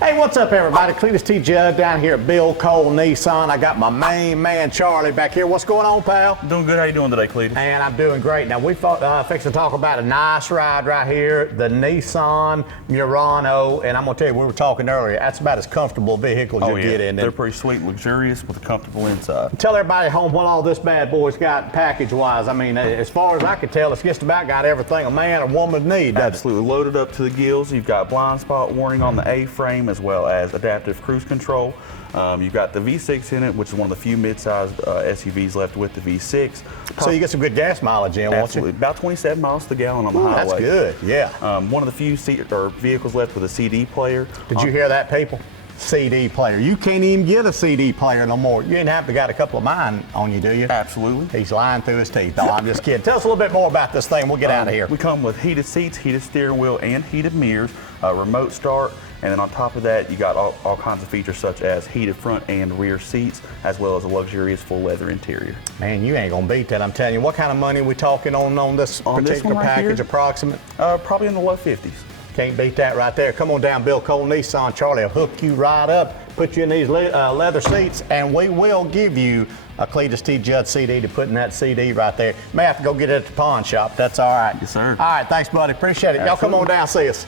Hey, what's up, everybody? Cletus T. Judd down here at Bill Cole Nissan. I got my main man, Charlie, back here. What's going on, pal? Doing good. How you doing today, Cletus? And I'm doing great. Now, we fixed to talk about a nice ride right here, the Nissan Murano. And I'm going to tell you, we were talking earlier, that's about as comfortable a vehicle as you get in. They're pretty sweet, luxurious, with a comfortable inside. Tell everybody at home what all this bad boy's got package-wise. I mean, as far as I can tell, it's just about got everything a man or woman need. Absolutely. Loaded up to the gills. You've got blind spot warning on the A-frame, as well as adaptive cruise control. You've got the V6 in it, which is one of the few mid-sized SUVs left with the V6. So you get some good gas mileage in, won't you? About 27 miles to the gallon on the highway. That's good, yeah. One of the few vehicles left with a CD player. Did you hear that, people? CD player. You can't even get a CD player no more. You didn't have to got a couple of mine on you, do you? Absolutely. He's lying through his teeth. No, I'm just kidding. Tell us a little bit more about this thing. We'll get out of here. We come with heated seats, heated steering wheel, and heated mirrors, remote start, and then on top of that, you got all kinds of features such as heated front and rear seats, as well as a luxurious full leather interior. Man, you ain't gonna beat that, I'm telling you. What kind of money are we talking on this particular package, approximate? Probably in the low 50s. Can't beat that right there. Come on down, Bill Cole Nissan. Charlie will hook you right up, put you in these leather seats, and we will give you a Cletus T. Judd CD to put in that CD right there. May have to go get it at the pawn shop. That's all right. Yes, sir. All right, thanks, buddy. Appreciate it. Y'all come on down, see us.